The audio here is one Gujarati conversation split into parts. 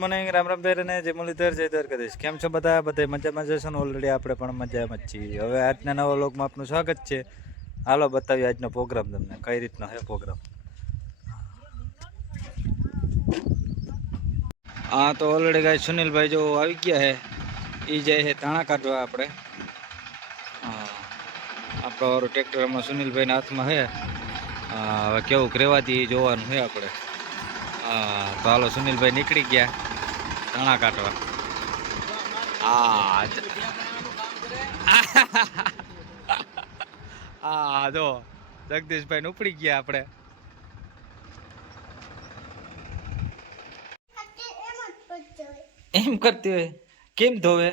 મોર્નિંગ રામ રામ બેર ને જય મુરલીધર જય દ્વારકાધીશ. કેમ છો બધા? બધા મજામાં જશો ને? ઓલરેડી આપણે પણ મજામાં જ છીએ. હવે આજના નવા વ્લોગમાં આપનું સ્વાગત છે. હાલો બતાવીએ આજનો પ્રોગ્રામ તમને કઈ રીતનો છે પ્રોગ્રામ. હા તો ઓલરેડી ગાય સુનિલભાઈ જો આવી ગયા છે. એ જાય છે ધાણા કાઢવા. આપણે હા આપણો ટ્રેક્ટર હમણાં સુનિલભાઈના હાથમાં છે. હવે કેવું રેવાથી જોવાનું છે આપણે. હા તો હાલો સુનિલભાઈ નીકળી ગયા ધાણા કાઢવા. હા જો જગદીશભાઈ ઉપડી ગયા આપણે. એમ કરતી હોય કેમ ધોવે?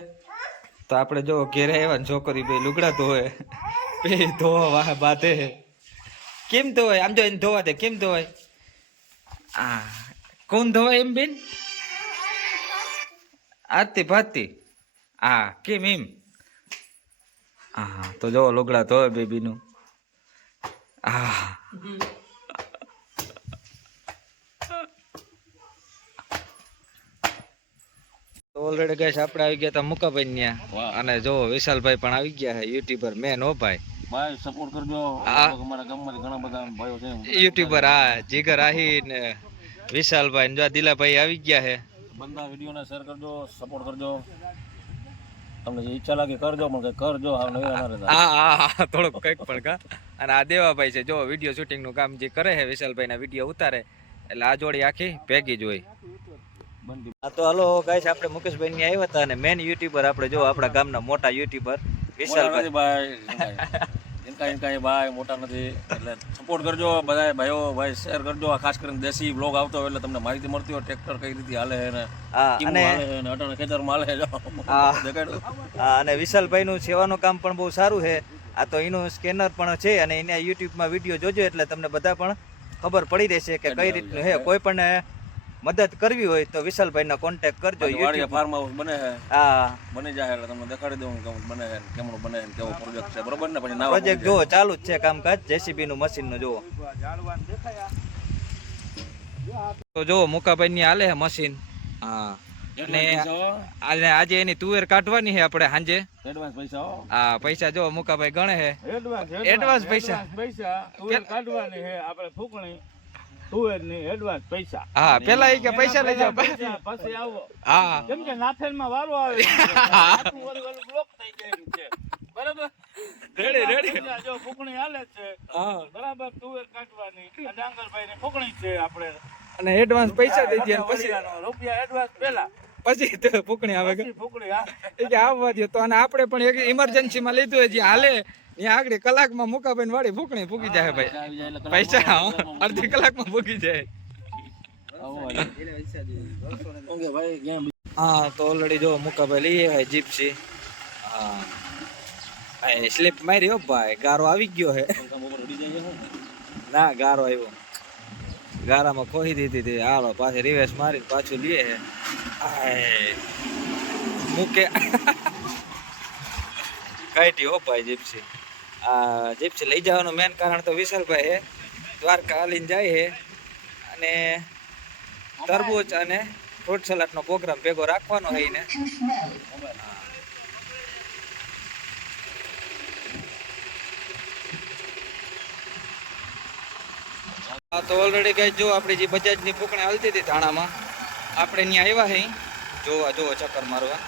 તો આપણે જો ઘેરે આવ્યા છોકરી બે લુગડા ધોવે બે ધોવા વાહ બાધે. કેમ ધોવાય? આમ જો એને ધોવા દે. કેમ ધોવાય? આ કોણ ધોવાય એમ બેન? આતી ભાતી. હા કેમ એમ? હા તો જો લુગડા ધોવે બેબીનું. હા ઓલરેડી ગેસ આપણે આવી ગયા હતા મુકાભાઈ ત્યાં. અને જો વિશાલભાઈ પણ આવી ગયા છે યુટ્યુબર મેન. હો ભાઈ ભાઈ સપોર્ટ કરજો. અમારા ગામમાંથી ઘણા બધા ભાઈઓ છે યુટ્યુબર. હા જીગર આહી ને વિશાલભાઈ ને દિલાભાઈ આવી ગયા છે. બધા વિડીયોને શેર કરજો, સપોર્ટ કરજો. તમને જે ઈચ્છા લાગે કરજો, પણ કઈ કરજો. હા થોડુંક કંઈક પણ કા. અને આ દેવાભાઈ છે જો વિડીયો શૂટિંગ નું કામ જે કરે છે વિશાલભાઈ ના વિડીયો ઉતારે. એટલે આ જોડી આખી ભેગી જ હોય. હા તો હાલો ગાઈસ આપણે મુકેશભાઈ ની આવ્યા હતા. અને મેન યુટ્યુબર આપણે જો આપણા ગામના મોટા યુટ્યુબર વિશાલભાઈ. ભાઈ મોટા નથી એટલે સપોર્ટ કરજો બધા ભાઈઓ. ભાઈ શેર કરજો. ખાસ કરીને દેશી બ્લોગ આવતો હોય એટલે તમને માહિતી મળતી હોય ટ્રેક્ટર કઈ રીતે હાલે અને અટાણે ખેતરમાં હાલે. અને વિશાલભાઈ નું સેવાનું કામ પણ બહુ સારું છે. આ તો એનું સ્કેનર પણ છે અને એના યુટ્યુબમાં વિડીયો જોજો એટલે તમને બધા પણ ખબર પડી રહેશે કે કઈ રીતનું છે. કોઈ પણ મદદ કરવી હોય તો વિશાલભાઈ ના કોન્ટેક્ટ કરજો. યુટ્યુબ ફાર્મ હાઉસ બને છે. હા બની જાય એટલે તમને દેખાડી દઉં કેમ બને છે, કેમનું બને છે, કેવો પ્રોજેક્ટ છે. બરોબર ને? પછી પ્રોજેક્ટ જો ચાલુ જ છે કામકાજ. જેસીબી નું મશીન નું જુઓ તો જો મુકાભાઈ ની હાલે છે મશીન. હા અને આજે એની તુવેર કાઢવાની છે આપણે સાંજે. એડવાન્સ પૈસા. હા પૈસા જો મુકાભાઈ ગણે છે. એડવાન્સ પૈસા તુવેર કાઢવાની છે આપણે. ફૂકણી તુવેર ની એડવાન્સ પૈસા. હા પેલા એ કે પૈસા લઈ જાવ પછી આવો. હા કેમ કે નાફેલ માં વારો આવે બ્લોક થઈ ગયું છે. બરાબર રેડી જો ફૂકણી હાલે છે. બરાબર તુવેર કાઢવાની ડાંગરભાઈ ની ફૂકણી છે આપણે. અને એડવાન્સ પૈસા દઈ દે પછી રૂપિયા એડવાન્સ પેલા પછી તો ફૂકણી આવે કે ફૂકણી કે આવવા દો. તો અને આપણે પણ એક ઇમરજન્સી માં લીધું હોય જ્યાં હાલે ત્યાં આગળ કલાકમાં મુકાભાઈ વાળી ફૂકણી ફૂકી જાય ભાઈ. પૈસા અડધી કલાકમાં ફૂકી જાય. હા તો ઓલરેડી જો મુકાભાઈ લઈએ ભાઈ જીપ્સી. હા સ્લીપ મારી હો ભાઈ. ગારો આવી ગયો હે. ના ગારો આવ્યો. ગારામાં ખોઈ દીધી હતી. હાલો પાછી રિવેસ મારી પાછું લઈએ હે મૂકે કાઢી હો ભાઈ જીપ્સી. આ જીપ્સી લઈ જવાનું મેન કારણ તો વિશાલભાઈ હે. દ્વારકા હાલીને જાય છે અને તરબૂચ અને ફ્રૂટ સલાડ નો પ્રોગ્રામ ભેગો રાખવાનો છે એને. હા તો ઓલરેડી કઈ જો આપણી જે બજાજની ફૂકણી હાલતી હતી ધાણામાં આપણે ત્યાં આવ્યા છે જોવા ચક્કર મારવા.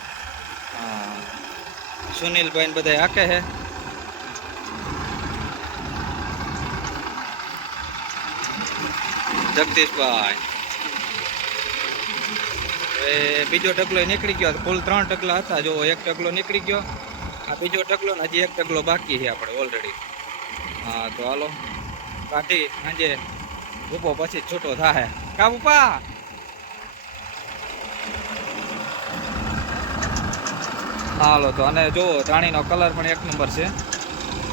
હા સુનિલભાઈ ને બધા હાકે છે. જગદીશભાઈ હવે બીજો ટકલો નીકળી ગયો. કુલ 3 ટકલા હતા. જો એક ટકલો નીકળી ગયો. આ બીજો ટકલો ને હજી એક ટકલો બાકી છે આપણે ઓલરેડી. હા તો હાલો કાઢી સાંજે ઉભો પછી છૂટો થાય કા પપ્પા. હાલો તો અને જો ધાણીનો કલર પણ 1 નંબર છે.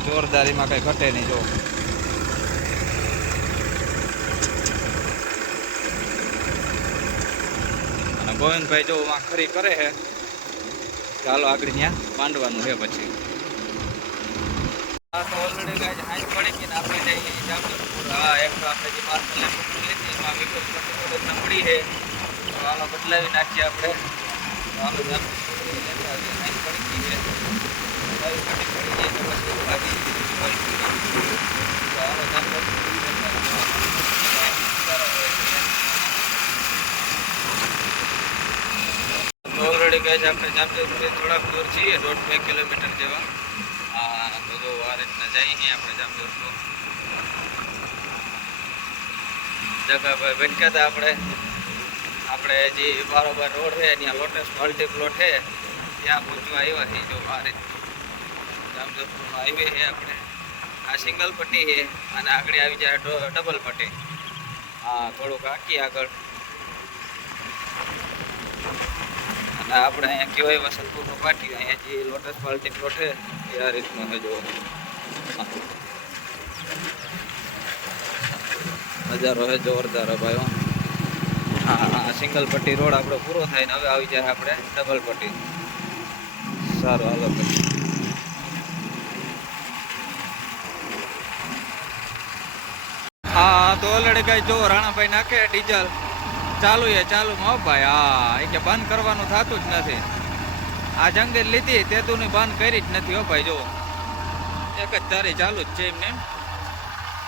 જોરદારીમાં કઈ ઘટે નહીં. જો અને ગોવિંદભાઈ જો ખરી કરે છે. ચાલો આગળ ત્યાં માંડવાનું છે પછી. હા તો ઓલરેડી ગાય હાઈ પડી ગઈ ને આપણે જઈએ જામનગર. હા એક તો આપણે જે પાર્સલ લીધી એમાં વિકલ્પ પડી છે તો હાલો બદલાવી નાખીએ આપણે. હાલો જામ લેતા આવીએ. નહીં પડી ગઈ છે. નવી પટ્ટી પડી જાય તો પછી ભાગી તો હાલો જામ ઓલરેડી કહે છે આપણે જામજોધપુરથી થોડાક દૂર છીએ, 1.5 કિલોમીટર જેવા. હા તો જો આ રીતના જઈએ છીએ આપણે જામજોધપુર. જગાભાઈ ભટકા હતા આપણે જે બારોબાર રોડ છે ત્યાં લોટસ મલ્ટી પ્લોટ છે ત્યાં પહોંચવા આવ્યા છીએ. જો આ રીત જામજોધપુરનો હાઈવે છે આપણે. આ સિંગલ પટ્ટી છે અને આગળ આવી જાય ડબલ પટ્ટી. હા થોડુંક આખી આગળ. અને આપણે અહીંયા કહેવાય વસંતપુરનું પાટી, અહીંયા જે લોટસ મલ્ટી પ્લોટ છે એ આ રીતનું છે. જો નજારો છે જોરદાર ભાઈઓ. હા સિંગલ પટ્ટી રોડ આપણો પૂરો થાય ને હવે આવી જાય આપણે ડબલ પટ્ટી. સારું હાલો પછી. હા તો ઓલરેડી કઈ જો રાણાભાઈ નાખે ડીઝલ ચાલુ છે ચાલુ માં ભાઈ. હા એ કે બંધ કરવાનું થતું જ નથી. આ જંગલ લીધી તેતુંની બંધ કરી જ નથી હો ભાઈ. જો એક જ ધારી ચાલુ જ છે એમને.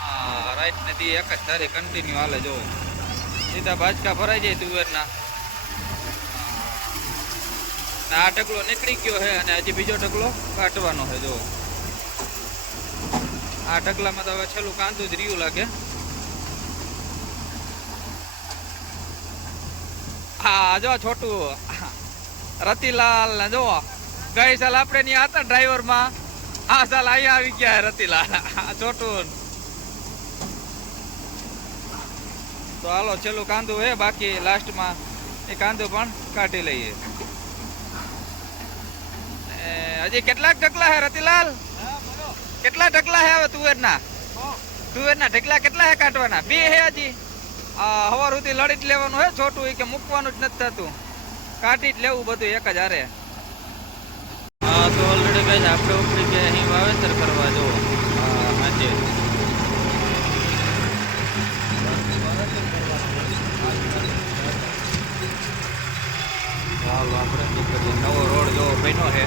હા રાઈટ નથી એક જ ધારી કન્ટિન્યુ હાલે. જો સીધા બાજકા ભરાઈ જાય તુવેરના. આ ઢગલો નીકળી ગયો છે અને હજી બીજો ઢગલો કાઢવાનો છે. જો આ ઢગલામાં તો હવે છેલ્લું કાંદું જ રહ્યું લાગે. હા જો છોટું રતિલાલ ને જો ગઈ સાલ આપણે ત્યાં હતા ડ્રાઈવર માં, આ સાલ અહીંયા આવી ગયા રતિલાલ છોટું. તો હાલો છેલ્લું કાંદું હે બાકી લાસ્ટમાં એ કાંદું પણ કાઢી લઈએ. હજી કેટલાક ઢગલા હે રતિલાલ? કેટલા ઢગલા હે હવે તુવેરના ઢગલા કેટલા હે કાઢવાના? 2 હે હજી. હવાર સુધી લડી જ લેવાનું હે છોટું. એ કે મૂકવાનું જ નથી થતું, કાઢી જ લેવું બધું એક જ હારે. હા તો ઓલરેડી કઈ આપણે ઉપરી ગયા અહીં વાવેતર કરવા. જો આજે ચાલો આપણે નીકળીએ. નવો રોડ જો બન્યો છે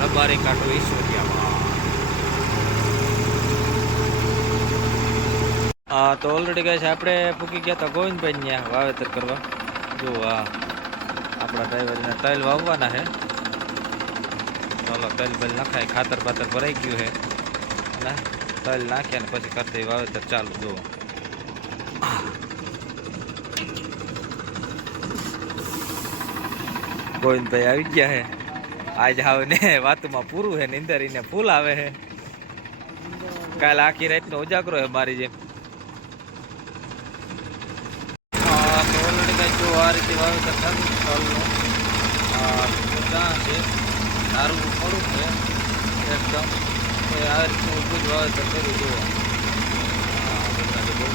રબારી કાંઠો ઈશ્વરિયામાં. હા તો ઓલરેડી કહે છે આપણે પૂકી ગયા હતા ગોવિંદભાઈ ત્યાં વાવેતર કરવા. જો હા આપણા ડ્રાઈવરને તલ વાવવાના છે. ચાલો તલ બલ નખાય, ખાતર બાતર ભરાઈ ગયું છે અને તલ નાખ્યા ને પછી કરતા વાવેતર ચાલુ. જો ગોવિંદભાઈ આવી ગયા છે. આજ આવે ને વાતમાં પૂરું છે, નિંદરીને ફૂલ આવે છે. કાલે આખી રાતનો ઉજાગરો છે મારી જેમ. જો આ રીતે વાવેતર ચાલુ તલનું. છે સારું થોડુંક છે એકદમ. આ રીતનું ઊભું જ વાવેતર કર્યું. જુઓ બહુ